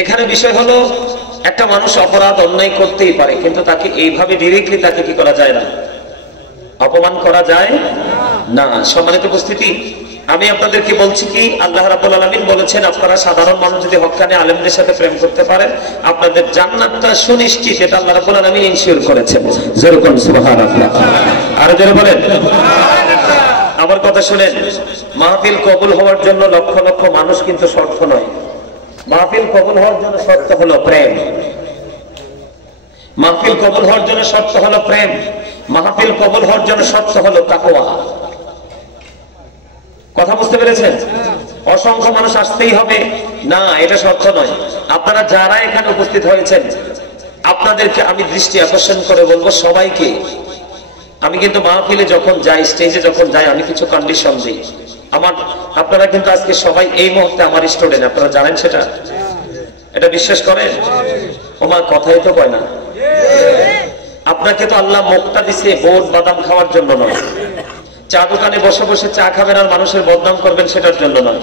এখানে বিষয় হলো একটা মানুষ অপরাধ অন্যায় করতেই পারে, কিন্তু তাকে এইভাবে ডিরেক্টলি তাকে কি করা যায় না, অপমান করা যায় না। সম্মানিত উপস্থিতি, আমি আপনাদেরকে বলছি কি, আল্লাহ রাব্বুল আলামিন বলেছেন আপনারা সাধারণ মানুষ যদি হক্কানি আলেমদের সাথে প্রেম করতে পারেন আপনাদের জান্নাতটা সুনিশ্চিত, এটা আল্লাহ রাব্বুল আলামিন ইনশিওর করেছেন। যেরকম সুবহানাল্লাহ, আর জোরে বলেন আমার কথা শুনেন। মাহফিল কবুল হওয়ার জন্য লক্ষ লক্ষ মানুষ কিন্তু শর্ত নয়, মাহফিল কবুল হওয়ার জন্য শর্ত হলো প্রেম। মাহফিল কবুল হওয়ার জন্য শর্ত হলো প্রেম, মাহফিল কবুল হওয়ার জন্য শর্ত হলো তাকওয়া। কথা বুঝতে পেরেছেন? অসংখ্য মানুষ আসতেই হবে না, এটা শর্ত নয়। আপনারা যারা এখানে উপস্থিত হয়েছেন আপনাদেরকে আমি দৃষ্টি আকর্ষণ করে বলবো সবাইকে, আমি কিন্তু মাহফিলে যখন যাই, স্টেজে যখন যাই, আমি কিছু কন্ডিশন দিই। আপনারা কিন্তু আজকে সবাই এই মুহূর্তে আমার স্টুডেন্ট, আপনারা জানেন সেটা, এটা বিশ্বাস করেন? ওমার কথাই তো কয় না। আপনাকে তো আল্লাহ মুখটা দিছে বোট বাদাম খাওয়ার জন্য নয়, চা দোকানে বসে বসে চা খাবেন আর মানুষের বদনাম করবেন সেটার জন্য নয়।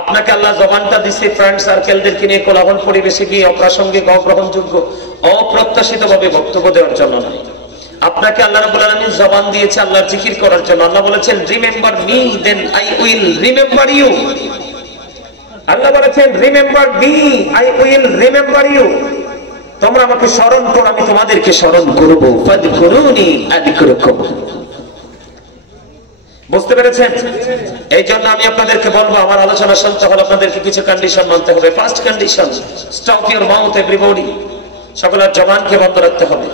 আপনাকে আল্লাহ জবানটা দিছে ফ্রেন্ড সার্কেলদেরকে নিয়ে কোলাহল পরিবেশে গিয়ে অপ্রাসঙ্গিক, অগ্রহণযোগ্য, অপ্রত্যাশিত ভাবে বক্তব্য দেওয়ার জন্য নয়। আপনাকে আল্লাহ রাব্বুল আলামিন জবান দিয়েছে আল্লাহর জিকির করার জন্য। আল্লাহ বলেছেন remember me then I will remember you. Allah বলেছেন remember me I will remember you. তোমরা আমাকে স্মরণ করো, আমি তোমাদেরকে স্মরণ করব। ফাযকুরুনি আযকুরকুম। বুঝতে পেরেছেন? এই জন্য আমি আপনাদেরকে বলবো, আমার আলোচনা শুনতে হলে আপনাদেরকে কিছু কন্ডিশন মানতে হবে। First condition, stop your mouth everybody, সকলের জবানকে বন্ধ রাখতে হবে।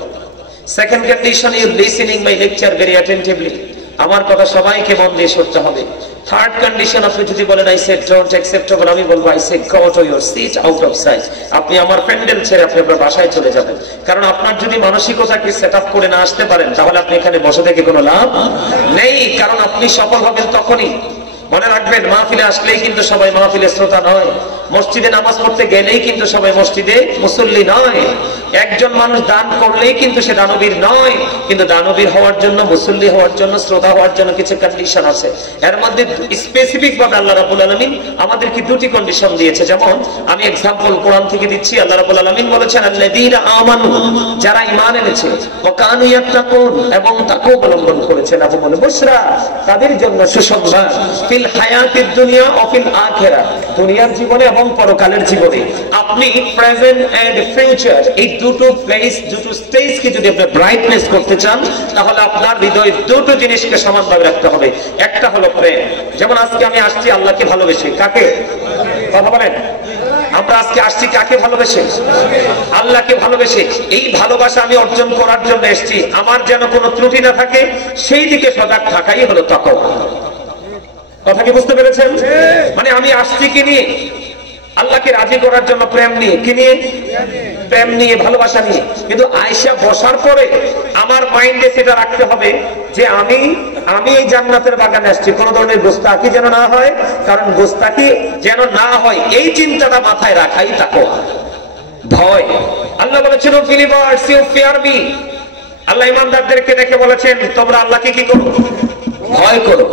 Second condition, you listening my lecture very attentively, আমার কথা সবাইকে মন দিয়ে শুনতে হবে। থার্ড কন্ডিশন, আপনি যদি বলেন আই সেড ডোন্ট অ্যাকসেপ্টেবল, আমি বলবো I said go to your seat out of sight. আপনি আমার প্যান্ডেল ছেড়ে আপনি আপনার বাসায় চলে যাবেন, কারণ আপনার যদি মানসিকতাকে সেট আপ করে না আসতে পারেন তাহলে আপনি এখানে বসে থেকে কোনো লাভ নেই, কারণ আপনি সফল হবেন তখনই। মনে রাখবেন, মাহফিলে আসলেই কিন্তু সবাই মাহফিলের শ্রোতা নয়, মসজিদে নামাজ পড়তে গেলেই কিন্তু সবাই মসজিদে মুসল্লি নয়, একজন মানুষ দান করলেই কিন্তু সে দানবীর নয়। কিন্তু দানবীর হওয়ার জন্য, মুসল্লি হওয়ার জন্য, শ্রোতা হওয়ার জন্য কিছু কন্ডিশন আছে। এর মধ্যে স্পেসিফিক ভাবে আল্লাহ রাব্বুল আলামিন আমাদেরকে দুটি কন্ডিশন দিয়েছে। যেমন আমি এক্সাম্পল কোরআন থেকে দিচ্ছি। আল্লাহ রাব্বুল আলামিন বলেছেন আল্লাযীনা আমানু, যারা ঈমান এনেছে, ওয়া কানু ইয়াত্তাকুন, এবং তাকওয়া অবলম্বন করেছে, লাহুমুল বুশরা, তাদের জন্য সুসংবাদ, ফিল হায়াতিদ দুনিয়া ওয়া ফিল আখিরাহ, দুনিয়ার জীবনে এবং পরকালের জীবনে। আপনি প্রেজেন্ট এন্ড ফিউচার, এই দুটো প্লেস, দুটো স্টেজকে যদি আপনি ব্রাইটনেস করতে চান তাহলে আপনার হৃদয়ে দুটো জিনিসকে সমানভাবে রাখতে হবে। একটা হলো প্রেম, যেমন আজকে আমি আসছি আল্লাহকে ভালোবেসে। কাকে? কথা বলেন। আমরা আজকে আসছি কাকে ভালোবেসে? আল্লাহকে ভালোবেসে। এই ভালোবাসা আমি অর্জন করার জন্য এসেছি, আমার যেন কোনো ত্রুটি না থাকে সেই দিকে সজাগ থাকাই হলো তাকওয়া। কথা কি বুঝতে পেরেছেন? মানে আমি আসছি কি নিয়ে? আল্লাহকে রাজি করার জন্য, প্রেম নিয়ে। কি নিয়ে? প্রেম নিয়ে, ভালোবাসা নিয়ে। কিন্তু আয়েশা বসার পরে আমার মাইন্ডে সেটা রাখতে হবে যে আমি এই জান্নাতের বাগানে আসছি, কোন ধরনের গোস্তাকি যেন না হয়, কারণ গোস্তাকি যেন না হয় এই চিন্তাটা মাথায় রাখাই তাকওয়া। ভয়, আল্লাহ বলেছেন বিলিভার্স ইউ ফিয়ার মি। আল্লাহ ইমানদারদেরকে দেখে বলেছেন তোমরা আল্লাহকে কি করো? ভয় করো।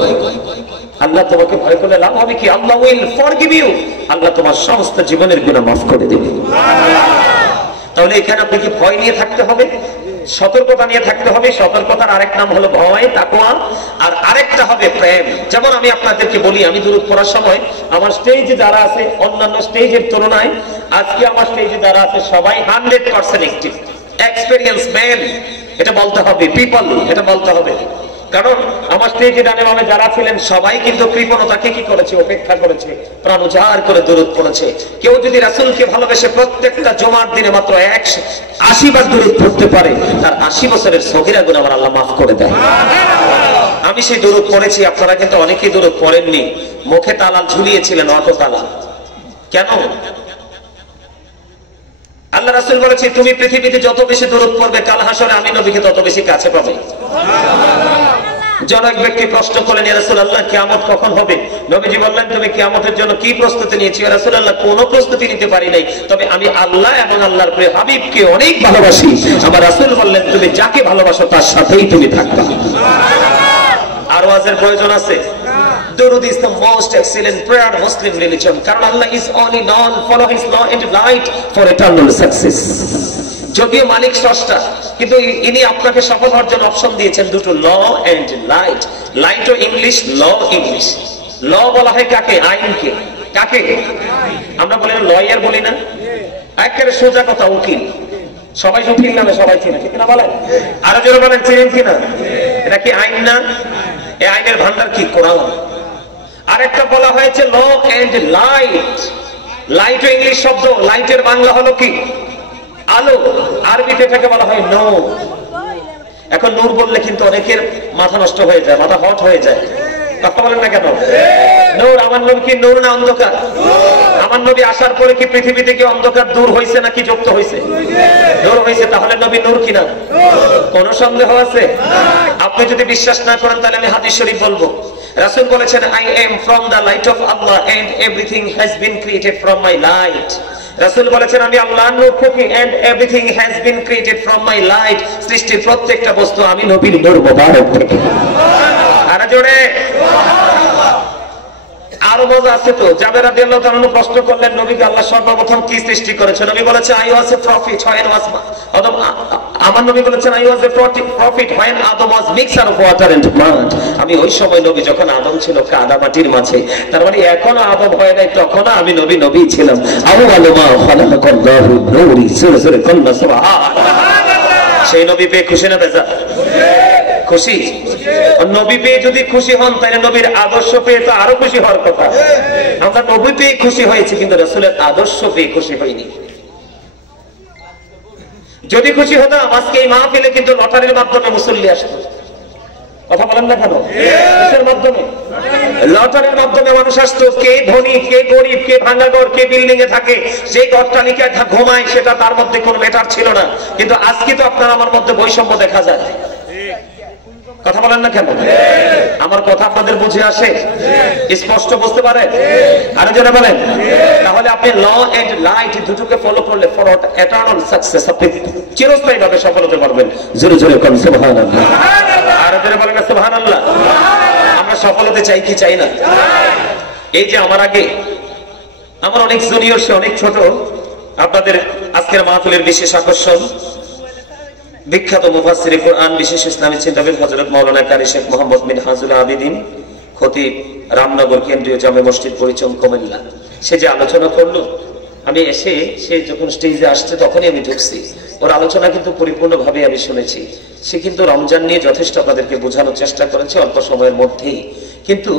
আল্লাহ তোমাকে ভয় করলে লাভ হবে কি? আল্লাহ উইল ফরগিভ ইউ, আল্লাহ তোমার সমস্ত জীবনের গুনাহ মাফ করে দেবে। তাহলে এখানে আপনাকে ভয় নিয়ে থাকতে হবে, সতর্কতা নিয়ে থাকতে হবে। সতর্কতার আরেক নাম হলো ভয়, তাকওয়া, আর আরেকটা হবে প্রেম। যেমন আমি আপনাদেরকে বলি, আমি দুরূদ পড়ার সময় আমার স্টেজে যারা আছে অন্যান্য স্টেজের তুলনায় আজকে আমার স্টেজে যারা আছে সবাই 100% অ্যাক্টিভ, এক্সপেরিয়েন্স ম্যান, এটা বলতে হবে, পিপল, এটা বলতে হবে। কারণ আমার স্টেজে ডানে বামে যারা ছিলেন সবাই কিন্তু কৃপণতাকে কি করেছে? উপেক্ষা করেছে, প্রাণ উজাড় করে দুরূদ পড়েছে। কেউ যদি রাসূলকে ভালোবেসে প্রত্যেকটা জুমার দিনে মাত্র 180 বার দুরূদ পড়তে পারে, তার 80 বছরের সগীরা গুনাহ আমার আল্লাহ মাফ করে দেয়। আমি সেই দুরূদ পড়েছি, আপনারা কিন্তু অনেকেই দুরূদ পড়েননি, মুখে তালা ঝুলিয়েছিলেন, অটো তালা। কেন? আল্লাহ রাসূল বলেছে তুমি পৃথিবীতে যত বেশি দুরূদ পড়বে কাল হাসরে আমি নবীকে তত বেশি কাছে পাবে। জন এক ব্যক্তি প্রশ্ন করলেন, ইয়া রাসূলুল্লাহ কিয়ামত কখন হবে? নবীজি বললেন তুমি কিয়ামতের জন্য কি প্রস্তুতি নিয়েছো? ইয়া রাসূলুল্লাহ কোনো প্রস্তুতি নিতে পারি নাই, তবে আমি আল্লাহ এবং আল্লাহর প্রিয় হাবিবকে অনেক ভালোবাসি। আমার রাসূল বললেন তুমি যাকে ভালোবাসো তার সাথেই তুমি থাকবা। আর ওয়াজের প্রয়োজন আছে? Durud is the most excellent prayer Muslim religion. কারণ Allah is all in all, follow his law and light for eternal success. যদিও মালিক স্রষ্টা, কিন্তু ইনি আপনাকে সফল হওয়ার জন্য অপশন দিয়েছেন দুটো, ল এন্ড লাইট। লাইট ও ইংলিশ, ল ইংলিশ। ল বলা হয় কাকে? আইনকে। কাকে? আমরা বলি না লয়ার, বলি না? একেবারে সোজা কথা, উকিল। সবাই উকিল নামে সবাই চিনে, ঠিক না বলেন? আরো জোরে বলেন, চিনেন কিনা? এটা কি আইন না? এই আইনের ভান্ডার কি? কোরআন। আরেকটা বলা হয়েছে ল এন্ড লাইট। লাইট ও ইংলিশ শব্দ, লাইটের বাংলা হলো কি? আলো। আরবিতে এটাকে বলা হয় নূর। এখন নূর বললে কিন্তু অনেকের মাথা নষ্ট হয়ে যায়, মাথা হট হয়ে যায়। কথা বলেন না কেন? নূর, আমার নবী কি নূর না অন্ধকার? আমার নবী আসার পরে কি পৃথিবী থেকে অন্ধকার দূর হয়েছে নাকি যুক্ত হয়েছে? দূর হয়েছে। তাহলে নবী নূর কিনা? কোন সন্দেহ আছে? আপনি যদি বিশ্বাস না করেন তাহলে আমি হাদিস শরীফ বলবো। রাসূল বলেছেন, I am from the light of Allah and everything has been created from my light. রাসূল বলেছেন, আমি আল্লাহর নূর থেকে and everything has been created from my light. সৃষ্টির প্রত্যেকটা বস্তু আমি নবীর নূর মোবারক থেকে। আর জোরে আরো মজা আছে তো। জাবের রাদিয়াল্লাহু তাআলা প্রশ্ন করলেন, নবীকে আল্লাহ সর্বপ্রথম কি সৃষ্টি করেছে? নবী বলেছে, I was a prophet when Adam, আমার নবী বলেছেন, I was a prophet when Adam was mixture of water and mud. আমি ওই সময় নবী যখন আদম ছিল কাদা মাটির মাঝে, তার মানে এখনো আদম হয় নাই, তখনও আমি নবী ছিলাম। আউয়ালু মা খালাকাল্লাহু নূরি, জোরে জোরে কন্যা সুবহানাল্লাহ। সেই নবী পেয়ে খুশি না বেজা? খুশি। নবী পেয়ে যদি খুশি হন তাহলে নবীর আদর্শ পেয়ে তো আরো খুশি হওয়ার কথা। আমরা নবী পেয়ে খুশি হয়েছি, কিন্তু রাসূলের আদর্শ পেয়ে খুশি হইনি। যদি খুশি হতাম আজকে এই মাহফিলে কিন্তু লটারির মাধ্যমে মুসল্লি আসতো। কথা বলেন না কেন? কিসের মাধ্যমে? লটারির মাধ্যমে মানুষ আসতো। কে ধনী, কে গরিব, কে ভাঙা ঘর, কে বিল্ডিং এ থাকে, যে অট্টালিকায় ঘুমায়, সেটা তার মধ্যে কোনো ম্যাটার ছিল না। কিন্তু আজকে তো আপনার আমার মধ্যে বৈষম্য দেখা যায়। কথা বলেন না কেন? আমার কথা আপনাদের বুঝে আসে? স্পষ্ট বুঝতে পারে? আরো যারা বলেন, তাহলে আপনি ল এন্ড লাইট দুটোকে ফলো করলে ফর এটারনাল সাকসেস, আপনি চিরস্থায়ী ভাবে সফল হতে পারবেন। জোরে জোরে কোন সুবহানাল্লাহ। আরো যারা বলেন সুবহানাল্লাহ। আমরা সফল হতে চাই কি চাই না? এই যে আমার আগে আমার অনেক জুনিয়র, সে অনেক ছোট, আপনাদের আজকের মাহফিলের বিশেষ আকর্ষণ বিখ্যাত মুফাসসির কোরআন, বিশেষ ইসলামী চিন্তাবিদ হযরত মাওলানা কারি শেখ মোহাম্মদ মিনহাজুল আবিদিন, খতিব, রামনগর কেন্দ্রীয় জামে মসজিদ, পরিচম, কুমিল্লা। সে যে আলোচনা করলো, আমি এসে সে যখন স্টেজে আসছে তখনই আমি ঢুকছি। ওর আলোচনা কিন্তু পরিপূর্ণভাবে আমি শুনেছি। সে কিন্তু রমজান নিয়ে যথেষ্ট আপনাদেরকে বোঝানোর চেষ্টা করেছে অল্প সময়ের মধ্যেই। কিন্তু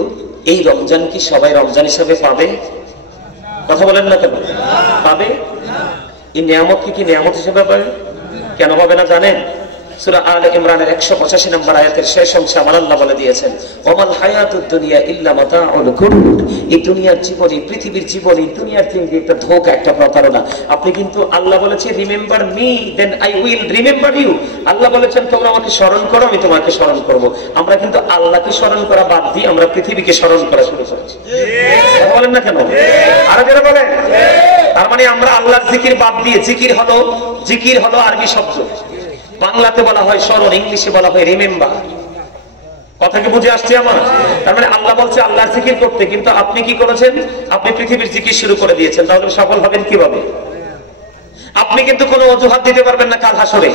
এই রমজান কি সবাই রমজান হিসাবে পাবে? কথা বলেন না কেন? পাবে? এই নিয়ামত কি নিয়ামত হিসেবে পাবে? কেন পাবে না জানেন? সূরা আলে ইমরানের 185 নম্বর আয়াতের শেষ অংশে আমার আল্লাহ বলে দিয়েছেন, ওয়ামাল হায়াতুদ দুনিয়া ইল্লা মাতাউল গুরুর। এই দুনিয়ার জীবনী, পৃথিবীর জীবনী, দুনিয়ার জীবনী একটা ধোঁকা, একটা প্রতারণা। আপনি কিন্তু আল্লাহ বলেছে, remember me then I will remember you. Allah বলেছেন, তোমরা আমাকে স্মরণ করো, আমি তোমাকে স্মরণ করব। আমরা কিন্তু আল্লাহকে স্মরণ করা বাদ দিয়ে আমরা পৃথিবীকে স্মরণ করা শুরু করেছি। কথা বলেন না কেন? আরো যারা বলেন, তার মানে আমরা আল্লাহর জিকির বাদ দিয়ে, জিকির হলো আরবি শব্দ, বাংলাতে বলা হয় স্মরণ, ইংলিশে বলা হয় রিমেম্বার। কথা কি বুঝে আসছে আমার? তার মানে আল্লাহ বলছে আল্লাহর জিকির করতে, কিন্তু আপনি কি করেছেন? আপনি পৃথিবীর জিকির শুরু করে দিয়েছেন। তাহলে সফল হবেন কিভাবে? আপনি কিন্তু কোনো অজুহাত দিতে পারবেন না কাল হাসরে,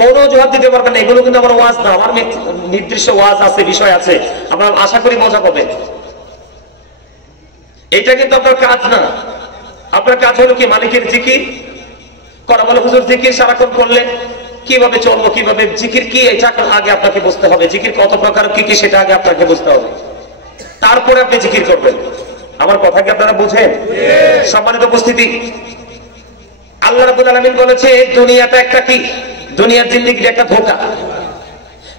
কোনো অজুহাত দিতে পারবেন না। এগুলো কিন্তু আমার ওয়াজ না, আমার নির্দিষ্ট ওয়াজ আছে, বিষয় আছে। আপনারা আশা করি মজা পাবেন। এটা কিন্তু আপনার কাজ না। আপনার কাজ হলো কি? মালিকের জিকির করা। বলে হুজুর জিকির সারাক্ষণ করলে কিভাবে চলবো, কিভাবে জিকির কি, এটা আগে আপনাকে বুঝতে হবে। জিকির কত প্রকার, কি কি, সেটা আগে আপনাকে বুঝতে হবে, তারপরে আপনি জিকির করবেন। আমার কথা কি আপনারা বুঝেন? সম্মানিত উপস্থিতি, আল্লাহ রাব্বুল আলামিন বলেছে দুনিয়াটা একটা কি, দুনিয়ার জিন্দেগিটা একটা ধোঁকা।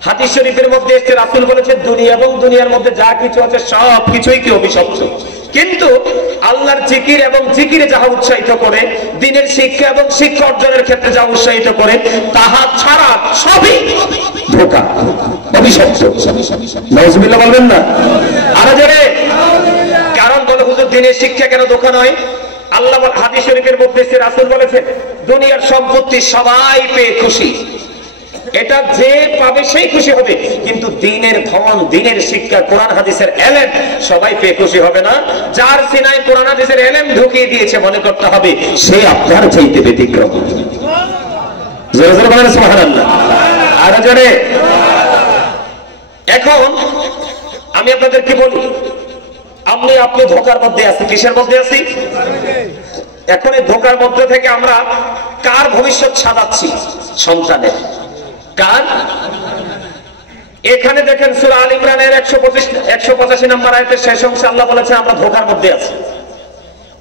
হাদিস শরীফের মধ্যে এসেছে, রাসূল বলেছেন দুনিয়া এবং দুনিয়ার মধ্যে যা কিছু আছে সব কিছুই কি অভিশপ্ত। কিন্তু আল্লাহর জিকির এবং জিকিরে যাহা উৎসাহিত করে, দ্বীনের শিক্ষা এবং শিক্ষা অর্জনের ক্ষেত্রে যা উৎসাহিত করে, তাহা ছাড়া সবই ধোঁকা, অভিশপ্ত। নাউজুবিল্লাহ বলবেন না? আরো জোরে। কারণ বলে হুজুর দ্বীনের শিক্ষা কেন ধোঁকা নয়? আল্লাহ হাদিস শরীফের মধ্যে রাসূল বলেছেন দুনিয়ার সম্পত্তি সবাই পেয়ে খুশি, এটা যে পাবে সেই খুশি হবে, কিন্তু দ্বীনের ধন, দ্বীনের শিক্ষা, কোরআন হাদিসের এলেম সবাই পেয়ে খুশি হবে না। যার সিনায় কোরআন হাদিসের এলেম ঢুকিয়ে দিয়েছে মনে করতে হবে সে আপনার চাইতে ব্যতিক্রম। জোরে জোরে বলেন সুবহানাল্লাহ। আর জোরে। এখন আমি আপনাদেরকে বলি, আপনি ধোঁকার মধ্যে আছি। কিসের মধ্যে আছি? এখন এই ধোঁকার মধ্যে থেকে আমরা কার ভবিষ্যৎ সাজাচ্ছি? সন্তানের। কার? এখানে দেখেন সূরা আল ইমরানের 185 নম্বর আয়াতের শেষ অংশে আল্লাহ বলেছেন আমরা ধোঁকার মধ্যে আছি।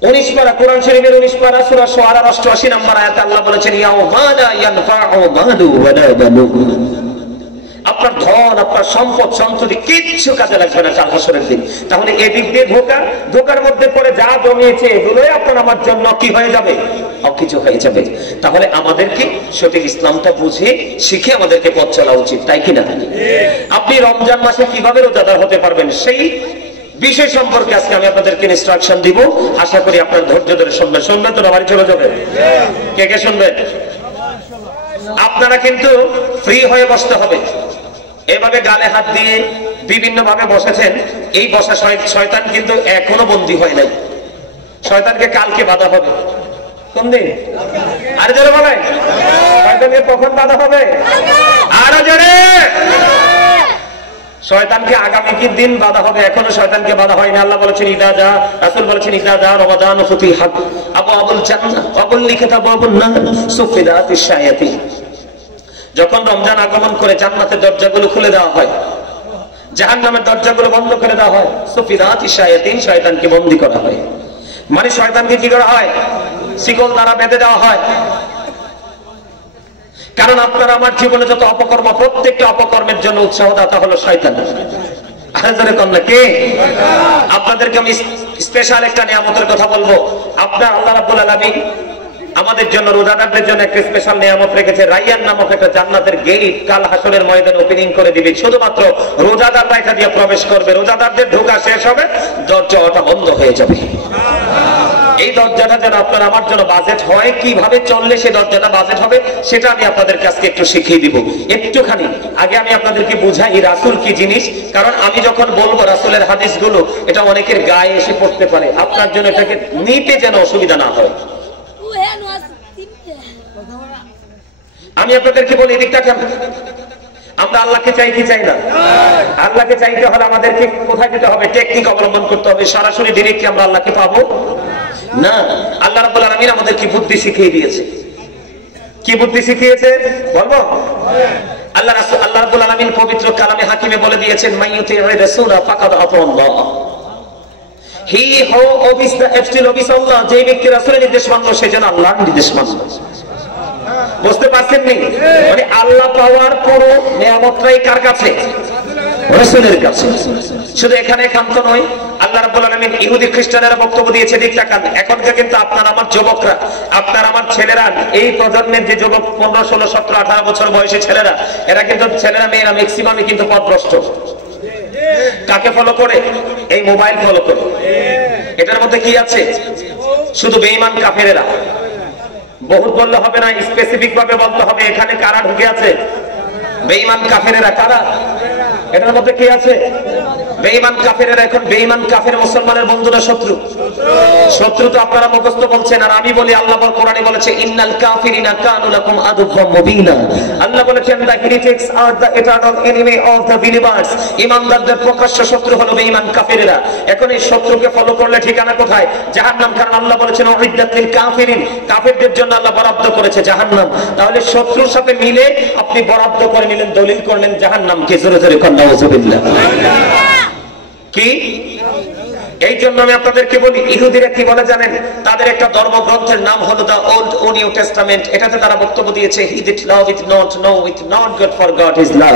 19 পারা কোরআন শরীফের 19 পারা সূরা শুআরার 88 নম্বর আয়াতে আল্লাহ বলেছেন ইয়াউমা লা ইয়ানফাউ মালু ওয়ালা বানুন। আপনার ধন, আপনার সম্পদ, সন্ততি কিচ্ছু কাজে লাগবে না কাল হাসরের দিন। তাহলে এদিক দিয়ে ধোঁকার মধ্যে পড়ে যা জমিয়েছে এগুলোই আপনার আমার জন্য কি হয়ে যাবে? অকিছু হয়ে যাবে। তাহলে আমাদেরকে সঠিক ইসলামটা বুঝে শিখে আমাদেরকে পথ চলা উচিত, তাই কিনা? আপনি রমজান মাসে কিভাবে রোজাদার হতে পারবেন সেই বিষয় সম্পর্কে আজকে আমি আপনাদেরকে ইনস্ট্রাকশন দিব। আশা করি আপনার ধৈর্য ধরে শুনবেন। শুনবেন তো? বাড়ি চলে যাবেন। কে কে শুনবেন? আপনারা কিন্তু ফ্রি হয়ে বসতে হবে। এভাবে গালে হাত দিয়ে বিভিন্ন ভাবে বসেছেন, এই বসা শয়তান কিন্তু এখনো বন্দী হয় নাই। শয়তানকে কালকে বাধা হবে। কোন দিন? আরে জোরে বলেন, শয়তানকে কখন বাধা হবে? আরো জোরে। শয়তানকে আগামী কি দিন বাধা হবে, এখনো শয়তানকে বাধা হয়নি। আল্লাহ বলেছেন ইদা যা, রাসূল বলেছেন ইদা যা রমাদান ফুতিহাত আবওয়াবুল জান্নাহ ওয়া বুল্লিকাত আবওয়াবুন নার সুফিদাতিশ শায়াতিন। যখন রমজান আগমন করে জান্নাতের দরজাগুলো খুলে দেওয়া হয়, জাহান্নামের দরজাগুলো বন্ধ করে দেওয়া হয়, সুফিদাতিশ শায়াতিন, শয়তানকে বন্দী করা হয়। মানে শয়তানকে কি করা হয়? শিকল দ্বারা বেঁধে দেওয়া হয়। কারণ আপনার আমার জীবনে যত অপকর্ম, প্রত্যেকটা অপকর্মের জন্য উৎসাহদাতা হলো শয়তান। কে? আপনাদেরকে আমি স্পেশাল একটা নিয়ামতের কথা বলবো। আপনার আল্লাহ রাব্বুল আলামিন আমাদের জন্য, রোজাদারদের জন্য একটা স্পেশাল নিয়ামত রেখেছে। রাইয়ান নামক একটা জান্নাতের গেট কাল হাসরের ময়দানে ওপেনিং করে দিবে। শুধুমাত্র রোজাদাররা এটা দিয়ে প্রবেশ করবে। রোজাদারদের ঢোকা শেষ হবে, দরজাটা বন্ধ হয়ে যাবে। এই দরজাটা যেন আপনার আমার জন্য বাজেট হয়, কিভাবে চললে সেই দরজাটা বাজেট হবে সেটা আমি আপনাদেরকে আজকে একটু শিখিয়ে দিব। একটুখানি আগে আমি আপনাদেরকে বুঝাই রাসূল কি জিনিস। কারণ আমি যখন বলবো রাসূলের হাদিসগুলো, এটা অনেকের গায়ে এসে পড়তে পারে। আপনার জন্য এটাকে নিতে যেন অসুবিধা না হয়। আমি আপনাদেরকে বলি এদিকটা কেন? আমরা আল্লাহকে চাই কি চাই না? আল্লাহকে চাইতে হলে আমাদেরকে কোথায় যেতে হবে? টেকনিক অবলম্বন করতে হবে। সরাসরি ডিরেক্ট কি আমরা আল্লাহকে পাবো না। আল্লাহ রাব্বুল আলামিন আমাদেরকে বুদ্ধি শিখিয়ে দিয়েছে। কি বুদ্ধি শিখিয়েছে বলবো? আল্লাহ রাব্বুল আলামিন পবিত্র কালামে হাকিমে বলে দিয়েছেন মাইয়ুতির রাসূলা ফাকাদ আতাল্লাহ। হি হু ওবিস দা এফটিল ওবিস আল্লাহ। যে ব্যক্তি রাসূলের নির্দেশ মানলো সে যেন আল্লাহর নির্দেশ মানলো। বুঝতে পারছেন নি? মানে আল্লাহ পাওয়ার পুরো নিয়ামতটাই কার কাছে? রাসূলের কাছে। শুধু এখানে ক্ষান্ত নয়, আল্লাহ রাব্বুল আলামিন ইহুদি খ্রিস্টানেরা বক্তব্য দিয়েছে দিক তাকান। এখনকার কিন্তু আপনার আমার যুবকরা, আপনার আমার ছেলেরা, এই প্রজন্মের যে যুবক 15, 16, 17, 18 বছর বয়সী ছেলেরা, এরা কিন্তু ছেলেরা মেয়েরা ম্যাক্সিমামই কিন্তু পথভ্রষ্ট। কাকে ফলো করে? এই মোবাইল ফলো করে। এটার মধ্যে কি আছে? শুধু বেঈমান কাফেরেরা। বহুত বললে হবে না, স্পেসিফিক ভাবে বলতে হবে এখানে কারা ঢুকে আছে। বেঈমান কাফেরেরা কারা? এটার মধ্যে কি আছে? বেঈমান কাফেরেরা। এখন বেঈমান কাফের মুসলমানের বন্ধুরা শত্রু। শত্রু তো আপনারা মুখস্থ বলছেন, আর আমি বলি আল্লাহ কোরআনে বলেছে ইন্নাল কাফিরিনা কানু লাকুম আদুওয়াম মুবিনা। আল্লাহ বলেছেন the heretics are the eternal enemy of the believers. ঈমানদারদের প্রকাশ্য শত্রু হলো বেঈমান কাফেরেরা। এখন এই শত্রুকে ফলো করলে ঠিকানা কোথায়? জাহান্নাম। কারণ আল্লাহ বলেছেন উইদ্দাত লিল কাফিরিন, কাফেরদের জন্য আল্লাহ বরাদ্দ করেছে জাহান্নাম। তাহলে শত্রুর সাথে মিলে আপনি বরাদ্দ করে নিলেন, দলিল করলেন জাহান্নামকে। জোরে জোরে কন্না নাউযুবিল্লাহ। কি? এই জন্য আমি আপনাদেরকে বলি ইহুদিরা কি বলে জানেন? তাদের একটা ধর্মগ্রন্থের নাম হলো দা ওল্ড ও নিউ টেস্টামেন্ট। এটাতে তারা বক্তব্য দিয়েছে he that love it not know it not God for God is love.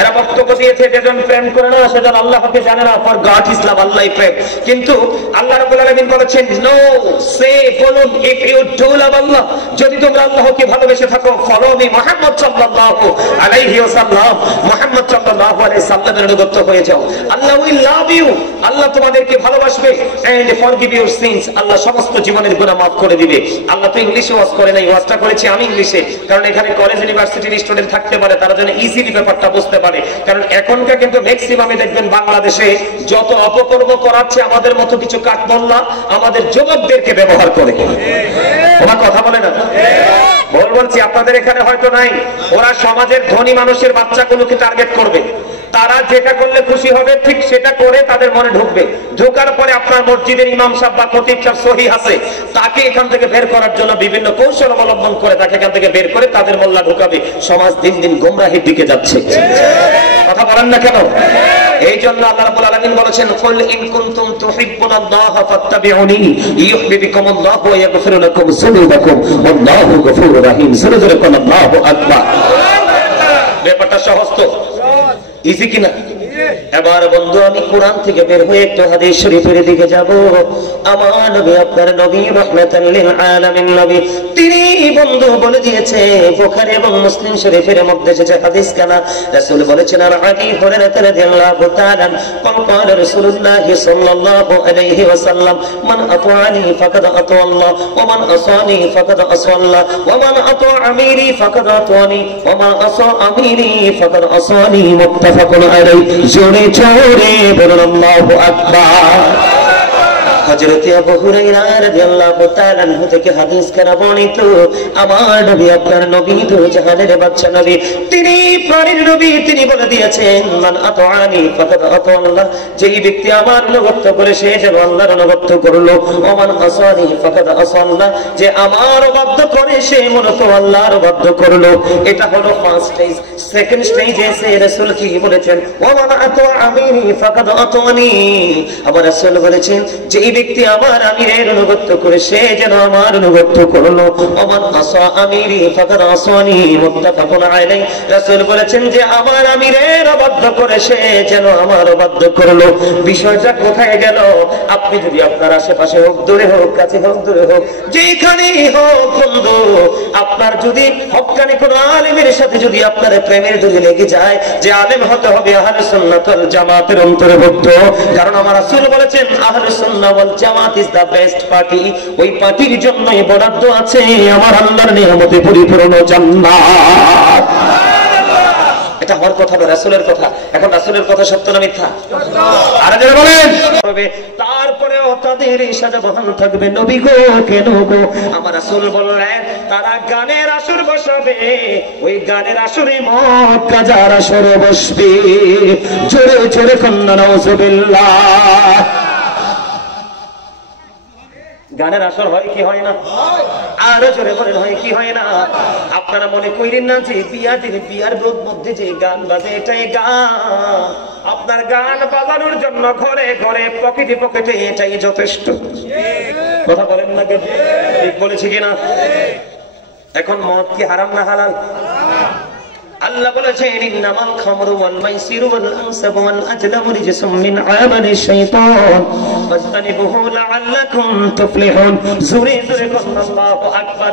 এরা বক্তব্য দিয়েছে যেজন প্রেম করে না সেজন আল্লাহকে জানে না, ফর গড ইজ লাভ, আল্লাহই প্রেম। কিন্তু আল্লাহ রাব্বুল আলামিন বলেছেন নো, সে বলুন ইফ ইউ ডু লাভ আল্লাহ, যদি তোমরা আল্লাহকে ভালোবেসে থাকো, ফলো মি মুহাম্মদ সাল্লাল্লাহু আলাইহি ওয়াসাল্লাম, মুহাম্মদ সাল্লাল্লাহু আলাইহি সাল্লামের অনুগত হয়ে যাও। আল্লাহ উইল লাভ ইউ, আল্লাহ তোমাদেরকে ভালোবাসবে and forgive your sins, আল্লাহ সমস্ত জীবনের গুনাহ maaf করে দিবে। আল্লাহ তো ইংলিশে ওয়াজ করে নাই, ওয়াজটা করেছি আমি ইংলিশে, কারণ এখানে কলেজ ইউনিভার্সিটির স্টুডেন্ট থাকতে পারে, তারা যেন ইজিলি ব্যাপারটা বুঝতে পারে। কারণ এখনকার কিন্তু ম্যাক্সিমামে দেখবেন বাংলাদেশে যত অপকর্ম করাচ্ছে আমাদের মতো কিছু কাঠমোল্লা আমাদের যুবকদেরকে ব্যবহার করে। ওরা কথা বলে না, বলছি আপনাদের এখানে হয়তো নাই, ওরা সমাজের ধনী মানুষের বাচ্চাগুলোকে টার্গেট করবে, তারা যেটা করলে খুশি হবে ঠিক সেটা করে তাদের মনে ঢুকবে, ঢোকার পরে আপনার মসজিদের ইমাম সাহেব বা খতিব সাহেব সহি আছে, তাকে এখান থেকে বের করার জন্য বিভিন্ন কৌশল অবলম্বন করে তাকে এখান থেকে বের করে তাদের মোল্লা ঢুকাবে। সমাজ দিন দিন গোমরাহির দিকে যাচ্ছে। কথা বলেন না কেন? এই জন্য আল্লাহ রাব্বুল আলামিন বলেছেন, কুল ইন কুনতুম তুহিব্বুনাল্লাহা ফাত্তাবিউনি ইউহিব্বুকুমুল্লাহু ওয়া ইয়াগফির লাকুম যুনুবাকুম ওয়াল্লাহু গফুরুর রহিম। সুরে সুরে কোন আল্লাহু আকবার। ব্যাপারটা সহজ তো, ইজি কিনা? এবার বন্ধু আমি কোরআন থেকে বের হয়ে একটু হাদিস শরীফের দিকে যাব। আমার নবী, আপনার নবী রাহমাতাল লিল আলামিন নবী, তিনি বন্ধু বলে দিয়েছে, বুখারী এবং মুসলিম শরীফের মধ্যে যে হাদিস কানা রাসূল বলেছেন, আর আবি হুরায়রা রাদিয়াল্লাহু তাআলা قال رسول الله صلى الله عليه وسلم من اطاعني فقد اطاع الله ومن عصاني فقد عصى الله ومن اطاع اميري فقد اطاعني ومن عصى اميري فقد عصاني متفق عليه। জোরে জোরে বলুন আল্লাহু আকবার। হযরত আবু হুরায়রা রাদিয়াল্লাহু তাআলা আনহু থেকে হাদিস কানা বর্ণিত, আমার নবী, আপনার নবী, দু জাহানের বাদশা নবী, তিনি প্রাণীর নবী, তিনি বলে দিয়েছেন, মান আতাআনি ফাকাদ আতাআল্লাহ, যেই ব্যক্তি আমার অনুগত করে সে যেন আল্লাহর অনুগত করলো, ওমান আসানি ফাকাদ আসাল্লাহ, যে আমার অবাধ্য করে সে মূলত আল্লাহর অবাধ্য করলো। এটা হলো ফার্স্ট স্টেজ। সেকেন্ড স্টেজে এসে রাসূল কি বলেছেন, ওমান আতা আমিনি ফাকাদ আতানি, আবার রাসূল বলেছেন, যেই ব্যক্তি আমার আমিরের অনুগত করে সে যেন আমার অনুগত করলো, ওমান আসা আমিরি ফাকাদ আসানি, মুত্তাফাকুন আলাইহি। রাসূল বলেছেন যে আমার আমিরের অবাধ্য করে সে যেন আমার অবাধ্য করলো। বিষয়টা কোথায় গেল? আপনি যদি আপনার আশেপাশে হোক, দূরে হোক, কাছে হোক, দূরে হোক, যেখানেই হোক বন্ধু, আপনার যদি হক্কানি কোন আলেমের সাথে যদি আপনার প্রেমের যদি লেগে যায়, যে আলেম হতে হবে আহলে সুন্নাত ওয়াল জামাতের অন্তর্ভুক্ত, কারণ আমার রাসূল বলেছেন আহলে সুন্নাহ ওয়াল জামাত ইজ দা বেস্ট পার্টি। ওই পার্টির জন্যই বরাদ্দ আছে আমার আল্লাহর নিয়ামতে পরিপূর্ণ জান্নাত। এটা আমার কথা না, রাসূলের কথা। এখন রাসূলের কথা সত্য না মিথ্যা? আর যারা বলেন তারপরেও তাদের সাজা বহাল থাকবে, নবী গো কেন গো? আমার রাসূল বললেন তারা গানের আসর বসাবে, ওই গানের আসরে মদ গাজার আসরে বসবে। জোরে জোরে কন্না নাউজুবিল্লাহ। গানের আসর হয় কি হয় না? আরো জোরে বলেন হয় কি হয় না? আপনারা মনে করেন না যে বিয়ার মধ্যে যে গান বাজে এটাই গান। আপনার গান বাজানোর জন্য ঘরে ঘরে পকেটে পকেটে এটাই যথেষ্ট। কথা বলেন না কেন? ঠিক বলেছি কিনা? এখন মদ কি হারাম না হালাল? আল্লাহ বলেছেন, ইন্নামাল খামরু ওয়াল মাইসিরু ওয়াল আনসাবু ওয়াল আজলামু রিজসুম মিন আমালিশ শাইতান ফাজতানিবুহু লাআল্লাকুম তুফলিহুন। জোরে জোরে বলুন আল্লাহু আকবার।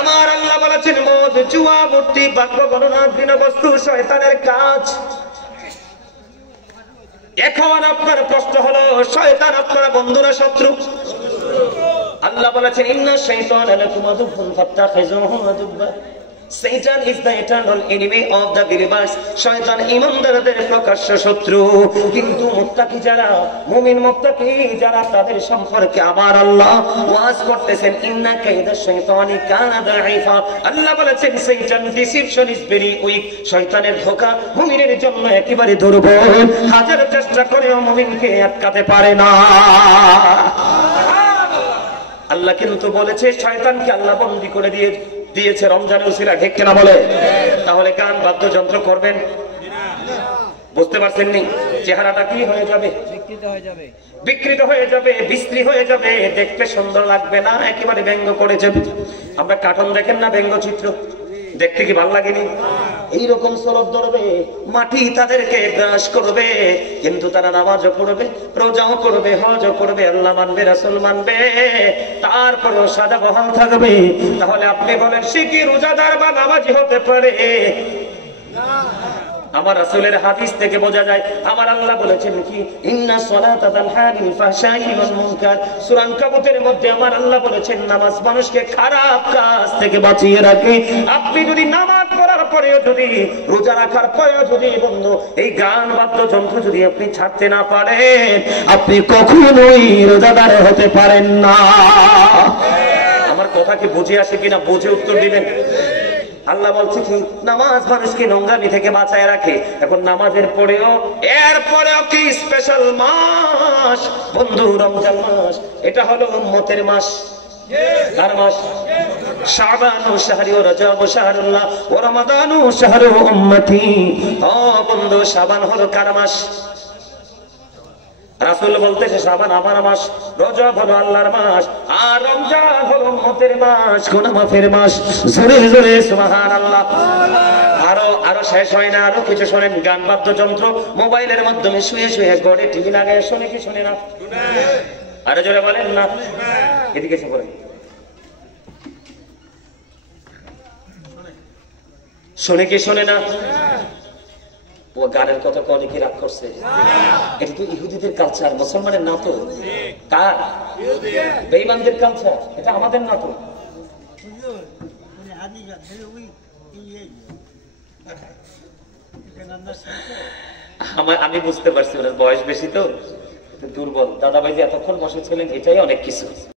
আমার আল্লাহ বলেছেন, মদ, জুয়া, মূর্তি, বাদ্য গণনা, ঘৃণ্য বস্তু শয়তানের কাজ। এখন আপনার প্রশ্ন হলো, শয়তান আপনার বন্ধু না শত্রু? আল্লাহ বলেছেন, ইন্না শাইতানা লাকুম আদুউন ফাত্তাখিযুহু আদুওয়া। Satan is the eternal enemy of the believers. শয়তান ঈমানদারদের প্রকাশ্য শত্রু। কিন্তু মুত্তাকি যারা, মুমিন মুত্তাকি যারা, তাদের সম্পর্কে আমার আল্লাহ ওয়াজ করতেছেন, ইন্না কাইদা শাইতানি কানা দাঈফা। আল্লাহ বলেছেন Satan deception is very weak. শয়তানের ধোঁকা মুমিনের জন্য একেবারে দুর্বল, হাজার চেষ্টা করেও মুমিনকে আটকাতে পারে না। আল্লাহ কিন্তু বলেছে শয়তানকে আল্লাহ বন্দী করে দিয়েছে রমজানের উসিলা, ঠিক কিনা বলে? তাহলে গান বাদ্যযন্ত্র করবেন? বুঝতে পারছেন নি? চেহারাটা কি হয়ে যাবে? বিকৃত হয়ে যাবে, বিশ্রী হয়ে যাবে, দেখতে সুন্দর লাগবে না, একেবারে ব্যঙ্গ করে যাবে। আমরা কার্টুন দেখেন না, ব্যঙ্গচিত্র দেখতে কি ভালো লাগেনি? এইরকম সরব ধরবে, মাটি তাদেরকে গ্রাস করবে, কিন্তু তারা নামাজও পড়বে, রোজাও করবে, হজও করবে, আল্লাহ মানবে, রাসূল মানবে, তারপরেও সাজা বহাল থাকবে। তাহলে আপনি বলেন সে কি রোজাদার বা নামাজি হতে পারে? আমার রাসূলের হাদিস থেকে বোঝা যায় আমার আল্লাহ বলেছেন কি ইন্না সলাতা তানহা আনিল ফাহশাই ওয়াল মুনকার। সূরা আনকাবুতের মধ্যে আমার আল্লাহ বলেছেন নামাজ মানুষকে খারাপ কাজ থেকে বাঁচিয়ে রাখে। আপনি যদি নামাজ পড়ার পরেও যদি রোজা রাখার পরেও যদি বন্ধু এই গান বাদ্যযন্ত্র যদি আপনি ছাড়তে না পারেন আপনি কখনোই রোজাদার হতে পারেন না। আমার কথা কি বুঝে আসে কিনা বুঝে উত্তর দিবেন। আল্লাহ বলছে কি নামাজ মানুষকে নোংরামি থেকে বাঁচায় রাখে। এখন নামাজের পরেও এরপরেও কি স্পেশাল মাস বন্ধু রমজান মাস। এটা হলো উম্মতের মাস। কার মাস? শাবানু শাহরি ওয়া রজব শাহরুল্লাহ ওয়া রমাদানু শাহরু উম্মতি। ও বন্ধু শাবান হলো কার মাস? রাসূল বলতেছে শাবান আমার মাস, রজব হলো আল্লাহর মাস, আর রমজান হলো উম্মতের মাস, গুনাহ মাফের মাস। জোরে জোরে সুবহানাল্লাহ। আরো শেষ হয় না, আরো কিছু শোনেন। গান বাদ্যযন্ত্র মোবাইলের মাধ্যমে শুয়ে শুয়ে ঘরে টিভি লাগায় শোনে কি শোনে না? আরো জোরে বলেন না। এদিকে এসে বলেন শোনে কি শোনে না? ও গানের কথা অনেকে রাগ করছে। এটা তো ইহুদিদের কালচার, মুসলমানের না তো। কার? বেঈমানদের কালচার। এটা আমাদের না তো। আমি বুঝতে পারছি ওনার বয়স বেশি তো দুর্বল। দাদা ভাই যে এতক্ষণ বসেছিলেন এটাই অনেক কিছু।